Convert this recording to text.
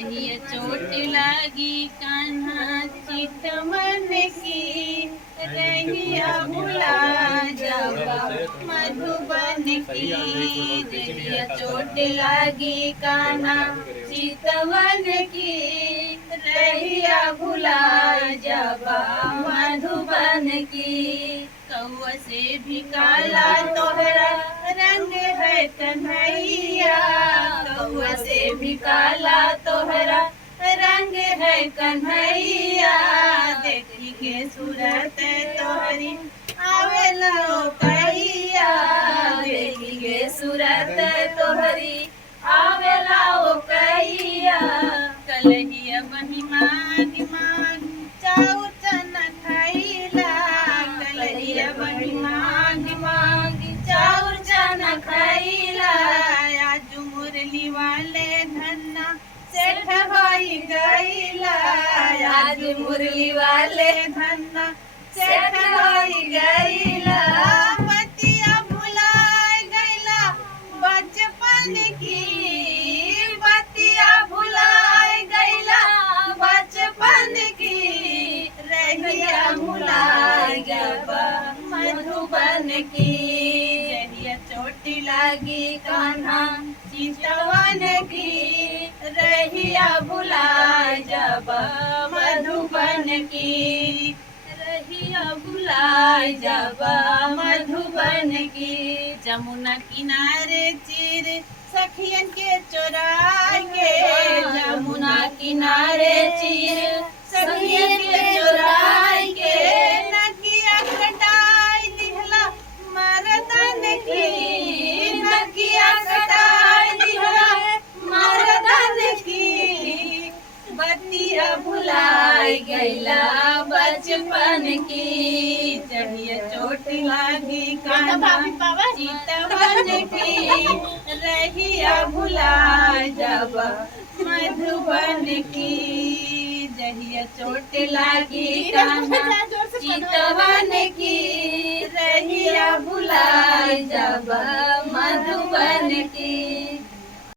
रहिया चोट लागी कान्हा चितवन की, रहिया भुला जावा मधुबन की। रहिया चोट लागी कान्हा चितवन की, रहिया भुला जावा मधुबन की। कौआ से भी काला तोहरा रंग है कन्हैया, कौआ से भी काला तोहरा रंग है कन्हैया। देखी के सूरत तोहरी आवेला ओ कैया, देखी के सूरत तोहरी आवेला ओ कैया। कलहिया बही मांग मांग चाउर चना खैला, कलहिया बही मांग मांग चाउर चना खैला। आज मुरली वाले धन्ना सेठ होई गईला, आज मुरली वाले धन्ना सेठ होई गईला। बतिया भुलाए गईला बचपन की, बतिया भुलाए गईला बचपन की। रहिया भुलाए गवा मधुबन की, रहिया चोट लागी कान्हा चितवन की। रहिया भुलाए जावा मधुबन की, रहिया भुलाए जावा मधुबन की। जमुना किनारे चिर सखियन के चोराए के, जमुना किनारे चिर सखियन के चोराए के। नकिया कटाई दिहला मरदन की, नकिया कटाई दिहला मरदन की। बतिया भुलाए गईला बचपन की, चढ़िया चोट लागी कान्हा चितवन की। रहिया भुलाए जावा मधुबन की, जहिया चोट लागी कान्हा चितवन की। रहिया भुलाए जावा